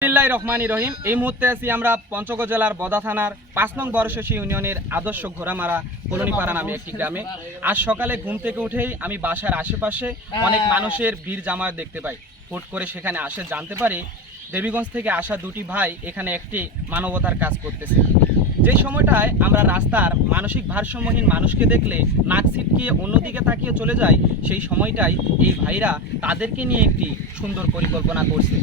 বিসমিল্লাহির রহমানির রহিম। এই মুহূর্তে আছি আমরা পঞ্চগড় জেলার বদা থানার পাঁচ নং বরশসী ইউনিয়নের আদর্শ ঘোড়ামারা কলোনিপাড়া নামে একটি গ্রামে। আজ সকালে ঘুম থেকে উঠেই আমি বাসার আশেপাশে অনেক মানুষের ভিড় জামায়াত দেখতে পাই। হুট করে সেখানে আসে, জানতে পারি দেবীগঞ্জ থেকে আসা দুটি ভাই এখানে একটি মানবতার কাজ করতেছে। যে সময়টায় আমরা রাস্তার মানসিক ভারসাম্যহীন মানুষকে দেখলে নাক ছিটকিয়ে অন্যদিকে তাকিয়ে চলে যাই, সেই সময়টাই এই ভাইরা তাদেরকে নিয়ে একটি সুন্দর পরিকল্পনা করছে।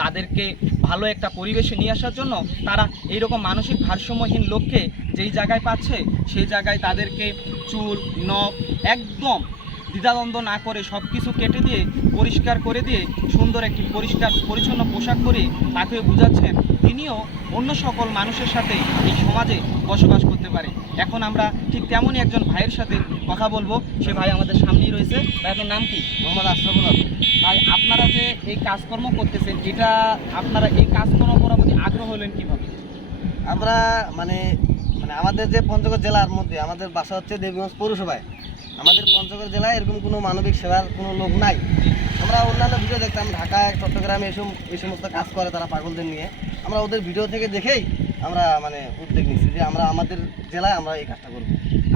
তাদেরকে ভালো একটা পরিবেশে নিয়ে আসার জন্য তারা এইরকম মানসিক ভারসাম্যহীন লোককে যেই জায়গায় পাচ্ছে, সেই জায়গায় তাদেরকে চুল, নখ একদম দ্বিধাদ্বন্দ্ব না করে সব কিছু কেটে দিয়ে, পরিষ্কার করে দিয়ে, সুন্দর একটি পরিষ্কার, পরিচ্ছন্ন পোশাক পরে তাকে বোঝাচ্ছেন। তিনিও অন্য সকল মানুষের সাথে এই সমাজে বসবাস করতে পারে। এখন আমরা ঠিক তেমনই একজন ভাইয়ের সাথে কথা বলব। সে ভাই আমাদের সামনেই রয়েছে। ভাই নাম কি? মোহাম্মদ আশরাফুল আলম। ভাই আপনারা যে এই কাজকর্ম করতেছেন এটা আপনারা এই কাজকর্ম করার প্রতি আগ্রহ হলেন কীভাবে? আমরা মানে মানে আমাদের যে পঞ্চগড় জেলার মধ্যে আমাদের বাসা হচ্ছে দেবীগঞ্জ পৌরসভায়। আমাদের পঞ্চগড় জেলায় এরকম কোনো মানবিক সেবার কোনো লোক নাই। আমরা অন্যান্য ভিডিও দেখতাম ঢাকায় চট্টগ্রামে এসব এই সমস্ত কাজ করে তারা পাগলদের নিয়ে। আমরা ওদের ভিডিও থেকে দেখেই আমরা মানে উদ্যোগ নিচ্ছি যে আমরা আমাদের জেলায় আমরা এই কাজটা করব।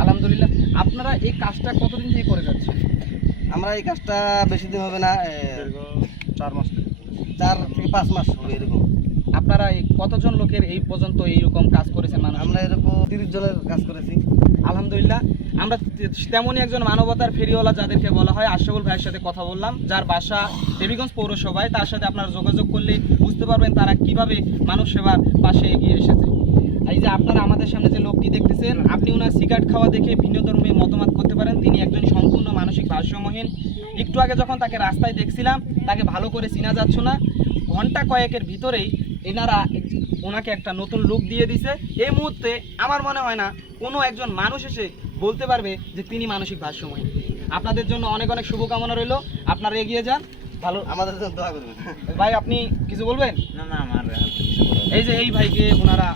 আলহামদুলিল্লাহ আপনারা এই কাজটা কতদিন থেকে করে যাচ্ছেন? আমরা এই কাজটা বেশি দিন হবে না চার মাস চার থেকে পাঁচ মাস হবে এরকম। আপনারা এই কতজন লোকের এই পর্যন্ত এইরকম কাজ করেছেন মানুষ? আমরা এরকম তিরিশ জনের কাজ করেছি। আলহামদুলিল্লাহ। আমরা তেমনই একজন মানবতার ফেরিওয়ালা যাদেরকে বলা হয় আশরাফুল ভাইয়ের সাথে কথা বললাম যার বাসা দেবীগঞ্জ পৌরসভায়। তার সাথে আপনারা যোগাযোগ করলে বুঝতে পারবেন তারা কীভাবে মানুষ সেবার পাশে এগিয়ে এসেছে। এই যে আপনারা আমাদের সামনে যে লোকটি দেখতেছেন আপনি ওনার সিগারেট খাওয়া দেখে ভিন্ন ধর্মী মতামত করতে পারেন তিনি একজন সম্পূর্ণ মানসিক ভারসাম্যহীন। একটু আগে যখন তাকে রাস্তায় দেখছিলাম তাকে ভালো করে চিনা যাচ্ছ না। ঘণ্টা কয়েকের ভিতরেই এনারা ওনাকে একটা নতুন লুক দিয়ে দিছে। এই মুহূর্তে আমার মনে হয় না কোনো একজন মানুষ এসে বলতে পারবে যে তিনি মানসিক ভারসাম্যহীন। আপনাদের জন্য অনেক অনেক শুভকামনা রইল। আপনারা এগিয়ে যান। ভালো আমাদের জন্য দোয়া করবেন। ভাই আপনি কিছু বলবেন? না না আমার এই যে এই ভাইকে ওনারা